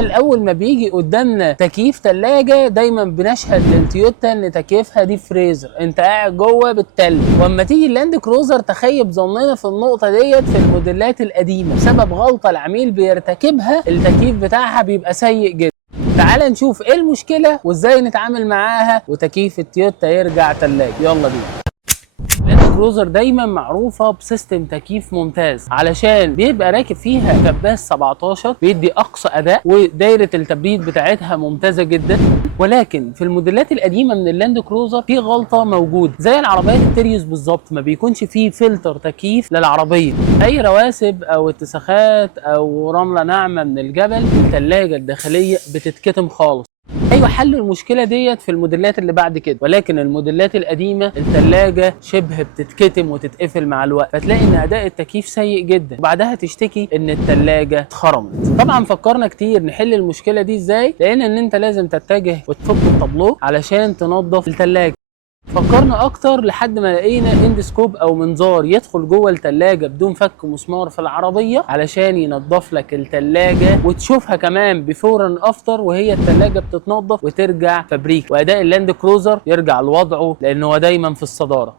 تخيل اول ما بيجي قدامنا تكييف تلاجة دايما بنشهد للتويوتا ان تكييفها دي فريزر، انت قاعد جوه بالتلج. واما تيجي اللاند كروزر تخيب ظننا في النقطه ديت في الموديلات القديمه بسبب غلطه العميل بيرتكبها، التكييف بتاعها بيبقى سيء جدا. تعال نشوف ايه المشكله وازاي نتعامل معاها وتكييف التويوتا يرجع تلاجة. يلا بينا. لاند كروزر دايما معروفه بسيستم تكييف ممتاز علشان بيبقى راكب فيها كباس 17 بيدي اقصى اداء، ودايره التبريد بتاعتها ممتازه جدا. ولكن في الموديلات القديمه من اللاند كروزر في غلطه موجوده زي العربيات التريوس بالظبط، ما بيكونش فيه فلتر تكييف للعربيه. اي رواسب او اتساخات او رمله ناعمه من الجبل الثلاجه الداخليه بتتكتم خالص. ايوه حلوا المشكله ديت في الموديلات اللي بعد كده، ولكن الموديلات القديمه الثلاجه شبه بتتكتم وتتقفل مع الوقت، فتلاقي ان اداء التكييف سيء جدا وبعدها تشتكي ان الثلاجه اتخرمت. طبعا فكرنا كتير نحل المشكله دي ازاي، لان ان انت لازم تتجه وتفك الطابلوه علشان تنظف الثلاجه. فكرنا اكتر لحد ما لقينا اندسكوب او منظار يدخل جوه الثلاجه بدون فك مسمار في العربيه علشان ينظف لك الثلاجه وتشوفها كمان بفورا افتر وهي الثلاجه بتتنظف وترجع فابريك، واداء اللاند كروزر يرجع لوضعه لانه هو دايما في الصداره.